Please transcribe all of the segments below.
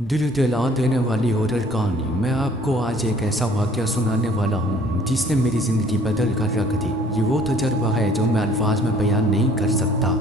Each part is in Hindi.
दिल दिला देने वाली हॉरर कहानी। मैं आपको आज एक ऐसा वाक़या सुनाने वाला हूँ जिसने मेरी ज़िंदगी बदल कर रख दी। ये वो तजर्बा है जो मैं अल्फाज में बयान नहीं कर सकता।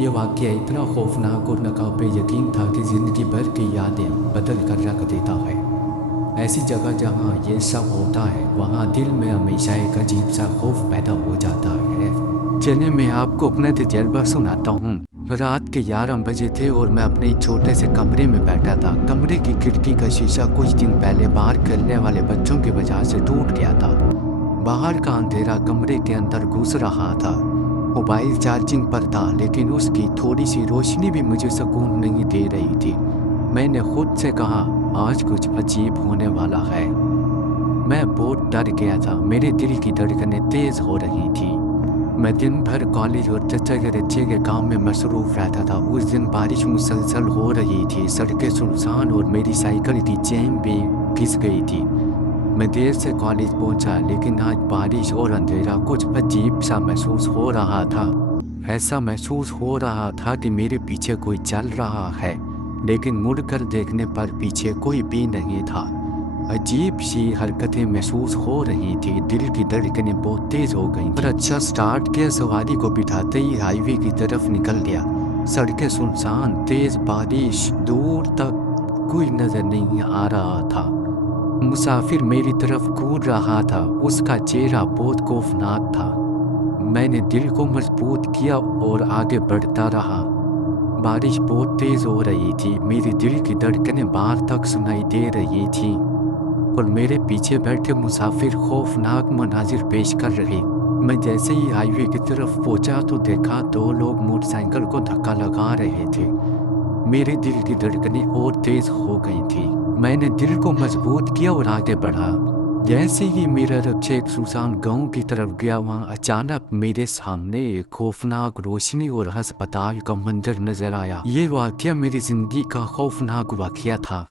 ये वाक़या इतना खौफनाक और नाकाबिल यकीन था कि ज़िंदगी भर की यादें बदल कर रख देता है। ऐसी जगह जहाँ ये सब होता है वहाँ दिल में हमेशा एक अजीब सा खौफ पैदा हो जाता है। चलिए मैं आपको अपना तजर्बा सुनाता हूँ। रात के 11 बजे थे और मैं अपने एक छोटे से कमरे में बैठा था। कमरे की खिड़की का शीशा कुछ दिन पहले बाहर खेलने वाले बच्चों की वजह से टूट गया था। बाहर का अंधेरा कमरे के अंदर घुस रहा था। मोबाइल चार्जिंग पर था लेकिन उसकी थोड़ी सी रोशनी भी मुझे सुकून नहीं दे रही थी। मैंने खुद से कहा आज कुछ अजीब होने वाला है। मैं बहुत डर गया था। मेरे दिल की धड़कनें तेज हो रही थी। मैं दिन भर कॉलेज और चचा के बच्चे के काम में मसरूफ रहता था। उस दिन बारिश मुसलसल हो रही थी। सड़कें सुनसान और मेरी साइकिल की चेन भी घिस गई थी। मैं देर से कॉलेज पहुंचा लेकिन आज बारिश और अंधेरा कुछ अजीब सा महसूस हो रहा था। ऐसा महसूस हो रहा था कि मेरे पीछे कोई चल रहा है लेकिन मुड़कर देखने पर पीछे कोई भी नहीं था। अजीब सी हरकतें महसूस हो रही थी। दिल की धड़कनें बहुत तेज हो गईं। पर अच्छा स्टार्ट किया, सवारी को बिठाते ही हाईवे की तरफ निकल गया। सड़कें सुनसान, तेज बारिश, दूर तक कोई नजर नहीं आ रहा था। मुसाफिर मेरी तरफ कूद रहा था। उसका चेहरा बहुत खौफनाक था। मैंने दिल को मजबूत किया और आगे बढ़ता रहा। बारिश बहुत तेज हो रही थी। मेरी दिल की धड़कनें बाहर तक सुनाई दे रही थी और मेरे पीछे बैठे मुसाफिर खौफनाक मनाजिर पेश कर रहे। मैं जैसे ही हाईवे की तरफ पहुंचा तो देखा 2 लोग मोटरसाइकिल को धक्का लगा रहे थे। मेरे दिल की धड़कनें और तेज हो गई थी। मैंने दिल को मजबूत किया और आगे बढ़ा। जैसे ही मेरा रक्षा एक सुनसान गांव की तरफ गया वहाँ अचानक मेरे सामने एक खौफनाक रोशनी और अस्पताल का मंजर नजर आया। ये वाकया मेरी जिंदगी का खौफनाक वाकया था।